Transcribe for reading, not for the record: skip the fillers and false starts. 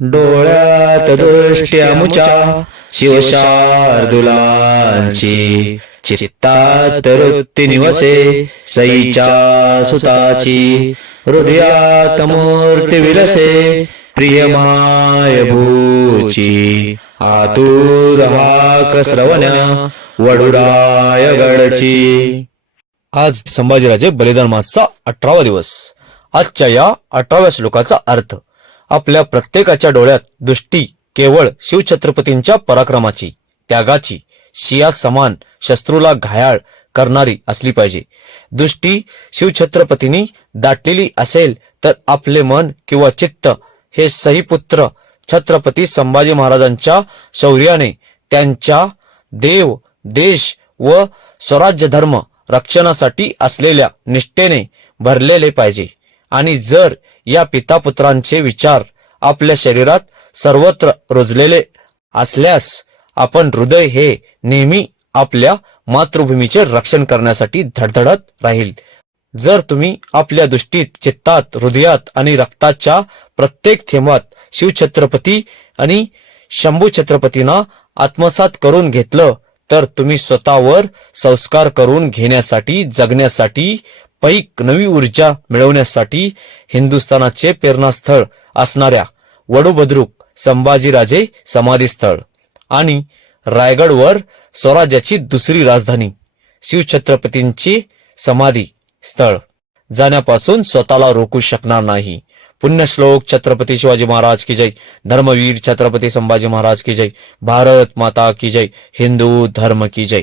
डोळ्यात दृष्टी अमुच्या शिवशार्दुलांची, चित्तात वृत्ती निवसे सईच्या सुताची, हृदयात मूर्ती विलसे प्रियमाय भूची, आतुर हाक श्रवण्या वडुरायगडची. आज संभाजीराजे बलिदान मासचा 18वा दिवस. आजच्या या 18व्या श्लोकाचा अर्थ: आपल्या प्रत्येकाच्या डोळ्यात दृष्टी केवळ शिवछत्रपतींच्या पराक्रमाची, त्यागाची, शिया समान शत्रूला घायाळ करणारी असली पाहिजे. दृष्टी शिवछत्रपतींनी दाटलेली असेल तर आपले मन किंवा चित्त हे सहीपुत्र छत्रपती संभाजी महाराजांच्या शौर्याने, त्यांच्या देव, देश व स्वराज्य धर्म रक्षणासाठी असलेल्या निष्ठेने भरलेले पाहिजे. आणि जर या पितापुत्रांचे विचार आपल्या शरीरात सर्वत्र रुजलेले असल्यास आपण हृदय हे नेहमी आपल्या मातृभूमीचे रक्षण करण्यासाठी धडधडत राहील. जर तुम्ही आपल्या दृष्टीत, चित्तात, हृदयात आणि रक्ताच्या प्रत्येक थेंबात शिवछत्रपती आणि शंभू छत्रपतींना आत्मसात करून घेतलं तर तुम्ही स्वतःवर संस्कार करून घेण्यासाठी, जगण्यासाठी, पैक नवी ऊर्जा मिळवण्यासाठी हिंदुस्थानाचे प्रेरणास्थळ असणाऱ्या वडुबुद्रुक संभाजीराजे समाधीस्थळ आणि रायगडवर स्वराज्याची दुसरी राजधानी शिवछत्रपतींची समाधी स्थळ जाण्यापासून स्वतःला रोखू शकणार नाही. पुण्यश्लोक छत्रपती शिवाजी महाराज की जय. धर्मवीर छत्रपती संभाजी महाराज की जय. भारत माता की जय. हिंदू धर्म की जय.